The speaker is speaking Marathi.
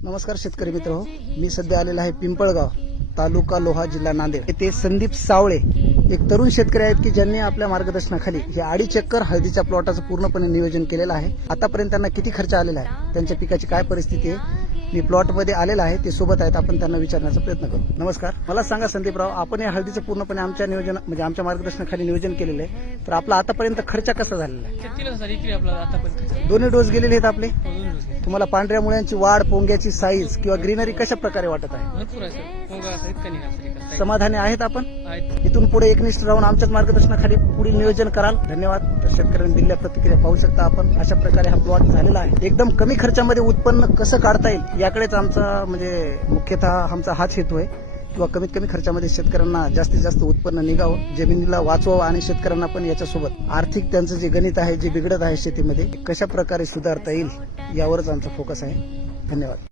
नमस्कार शेतकरी मित्र हो, मी सध्या आलेला आहे पिंपळगाव, तालुका लोहा, जिल्हा नांदेड येथे संदीप सावळे एक तरुण शेतकरी आहेत की ज्यांनी आपल्या मार्गदर्शनाखाली हे 2.5 एकर हळदीच्या प्लॉटाचं पूर्णपणे नियोजन केलेलं आहे। आतापर्यंत त्यांना किती खर्च आलेला आहे, त्यांच्या पिकाची काय परिस्थिती आहे, मी प्लॉट मध्ये आलेला आहे, ते सोबत आहेत, आपण त्यांना विचारण्याचा प्रयत्न करू। नमस्कार, मला सांगा संदीपराव, आपण या हळदीचं पूर्णपणे आमच्या नियोजन म्हणजे आमच्या मार्गदर्शनाखाली नियोजन केलेलं आहे, तर आपला आतापर्यंत खर्च कसा झालेला आहे? 3,000 इकडे आपला आतापर्यंत दोन्ही डोस गेलेले आहेत आपले। दोन डोस घेतले. तुम्हाला पांढऱ्या मुळ्यांची वाढ, पोंग्याची साईज किंवा ग्रीनरी कशा प्रकारे वाटत आहे? भरपूर आहे सर. पोंगा असा इतका निघाला सर इकडे. समाधानी आहेत आपण? आहेत. इथून पुढे एकनिष्ठ राहून आमच्याच मार्गदर्शनाखाली पुढील नियोजन कराल। धन्यवाद। तर शेतकऱ्यांनी दिलेल्या प्रतिक्रिया पाहू शकता आपण, अशा प्रकारे हा प्लॉट झालेला आहे। एकदम कमी खर्चामध्ये उत्पन्न कसं काढता येईल याकडेच आमचा म्हणजे मुख्यतः आमचा हाच हेतू आहे, किंवा कमीत कमी खर्चामध्ये शेतकऱ्यांना जास्तीत जास्त उत्पन्न निघावं, जमिनीला वाचवावं आणि शेतकऱ्यांना पण याच्यासोबत आर्थिक त्यांचं जे गणित आहे, जे बिघडत आहे शेतीमध्ये, कशा प्रकारे सुधारता येईल यावरच आमचा फोकस आहे। धन्यवाद।